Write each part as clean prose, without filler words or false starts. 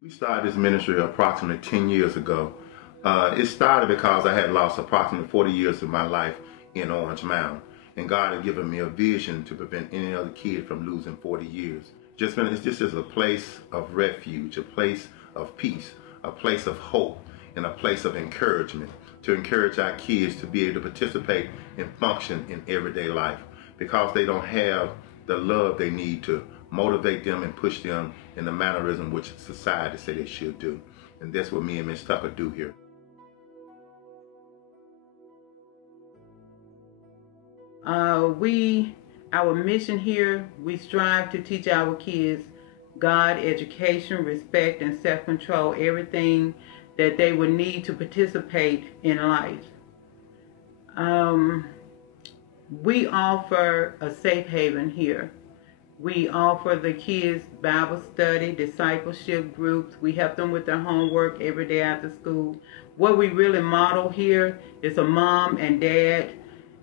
We started this ministry approximately 10 years ago. It started because I had lost approximately 40 years of my life in Orange Mound. And God had given me a vision to prevent any other kid from losing 40 years. It's just as a place of refuge, a place of peace, a place of hope, and a place of encouragement to encourage our kids to be able to participate and function in everyday life because they don't have the love they need to motivate them and push them in the mannerism which society say they should do. And that's what me and Ms. Tucker do here. Our mission here, we strive to teach our kids God, education, respect, and self-control, everything that they would need to participate in life. We offer a safe haven here. We offer the kids Bible study, discipleship groups. We help them with their homework every day after school. What we really model here is a mom and dad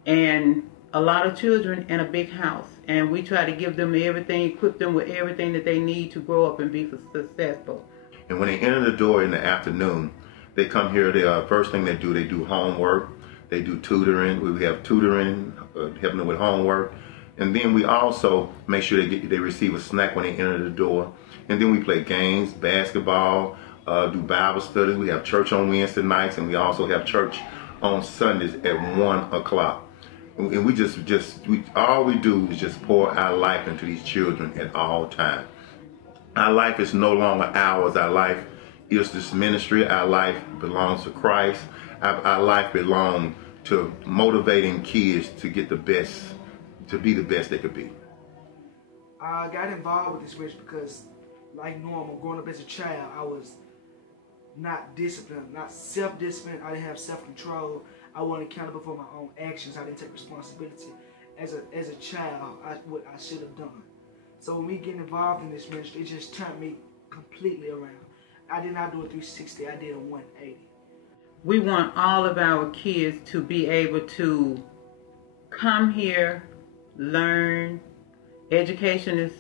and a lot of children in a big house. And we try to give them everything, equip them with everything that they need to grow up and be successful. And when they enter the door in the afternoon, they come here, first thing they do homework, they do tutoring. We have tutoring, helping them with homework. And then we also make sure they receive a snack when they enter the door. And then we play games, basketball, do Bible studies. We have church on Wednesday nights, and we also have church on Sundays at 1 o'clock. And all we do is just pour our life into these children at all times. Our life is no longer ours. Our life is this ministry. Our life belongs to Christ. Our life belongs to motivating kids to get the best, to be the best they could be. I got involved with this ministry because, like normal, growing up as a child, I was not disciplined, not self-disciplined. I didn't have self-control. I wasn't accountable for my own actions. I didn't take responsibility as a child, what I should have done. So when we get involved in this ministry, it just turned me completely around. I did not do a 360, I did a 180. We want all of our kids to be able to come here, learn. Education is,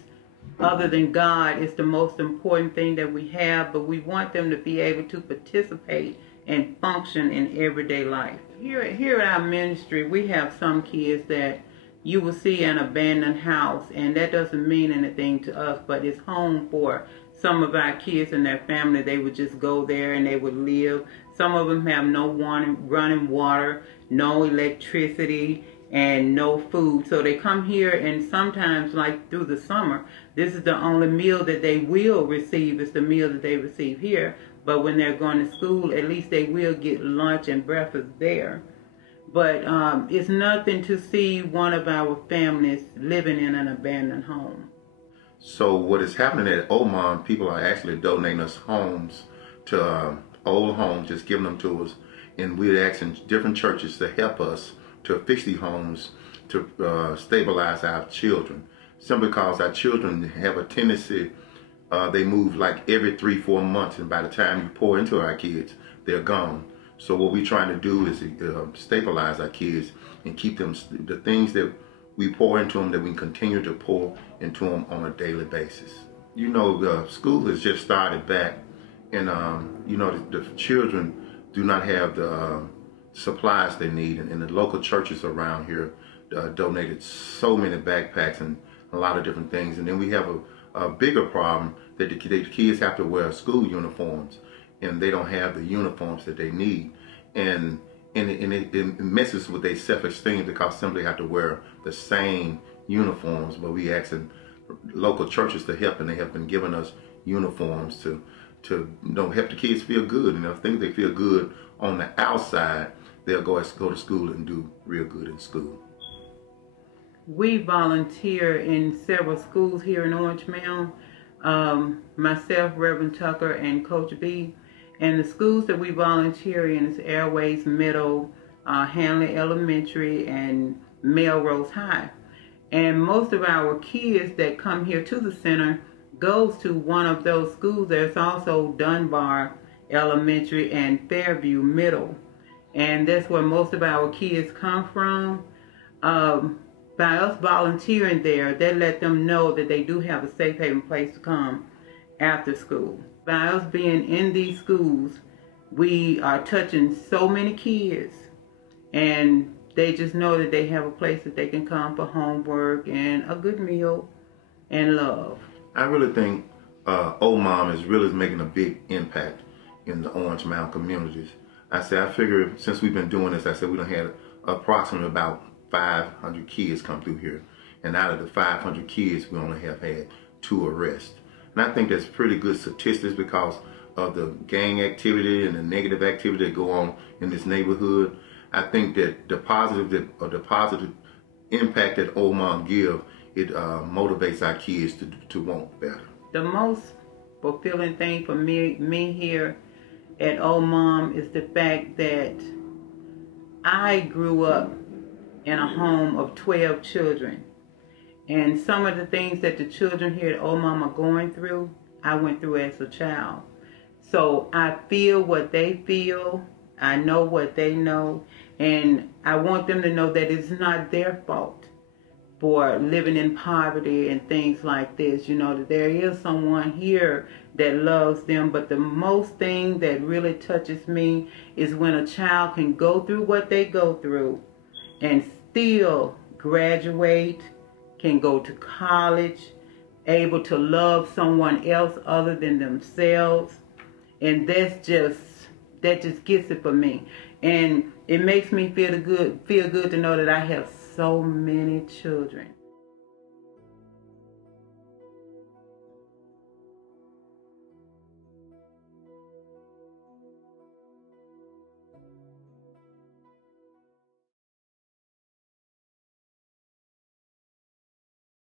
other than God, is the most important thing that we have, but we want them to be able to participate and function in everyday life. Here at our ministry, we have some kids that you will see an abandoned house, and that doesn't mean anything to us, but it's home for some of our kids and their family. They would just go there and they would live. Some of them have no running water, no electricity, and no food. So they come here, and sometimes, like through the summer, this is the only meal that they will receive, is the meal that they receive here. But when they're going to school, at least they will get lunch and breakfast there. But it's nothing to see one of our families living in an abandoned home. So what is happening at OMOM, people are actually donating us homes to old homes, just giving them to us. And we're asking different churches to help us to fix these homes to stabilize our children. Simply because our children have a tendency, they move like every 3-4 months, and by the time you pour into our kids, they're gone. So what we're trying to do is stabilize our kids and keep them, the things that we pour into them, that we continue to pour into them on a daily basis. You know, the school has just started back, and you know, the children do not have the supplies they need, and the local churches around here donated so many backpacks and a lot of different things. And then we have a bigger problem that the kids have to wear school uniforms, and they don't have the uniforms that they need, and it messes with their self-esteem because simply have to wear the same uniforms. But we asking local churches to help, and they have been giving us uniforms to help the kids feel good. And if they feel good on the outside, they'll go to school and do real good in school. We volunteer in several schools here in Orange Mound. Myself, Reverend Tucker, and Coach B. And the schools that we volunteer in is Airways Middle, Hanley Elementary, and Melrose High. And most of our kids that come here to the center goes to one of those schools. There's also Dunbar Elementary and Fairview Middle. And that's where most of our kids come from. By us volunteering there, they let them know that they do have a safe haven place to come after school. By us being in these schools, we are touching so many kids, and they just know that they have a place that they can come for homework and a good meal and love. I really think OMOM is really making a big impact in the Orange Mound communities. I figure since we've been doing this, we done had approximately about 500 kids come through here. And out of the 500 kids, we only have had 2 arrests. And I think that's pretty good statistics because of the gang activity and the negative activity that go on in this neighborhood. I think that the positive impact that OMOM give, it motivates our kids to want better. The most fulfilling thing for me here at OMOM is the fact that I grew up in a home of 12 children. And some of the things that the children here at OMOM are going through, I went through as a child. So I feel what they feel, I know what they know, and I want them to know that it's not their fault for living in poverty and things like this. You know, that there is someone here that loves them. But the most thing that really touches me is when a child can go through what they go through and still graduate, can go to college, able to love someone else other than themselves. And that just gets it for me. And it makes me feel good to know that I have so many children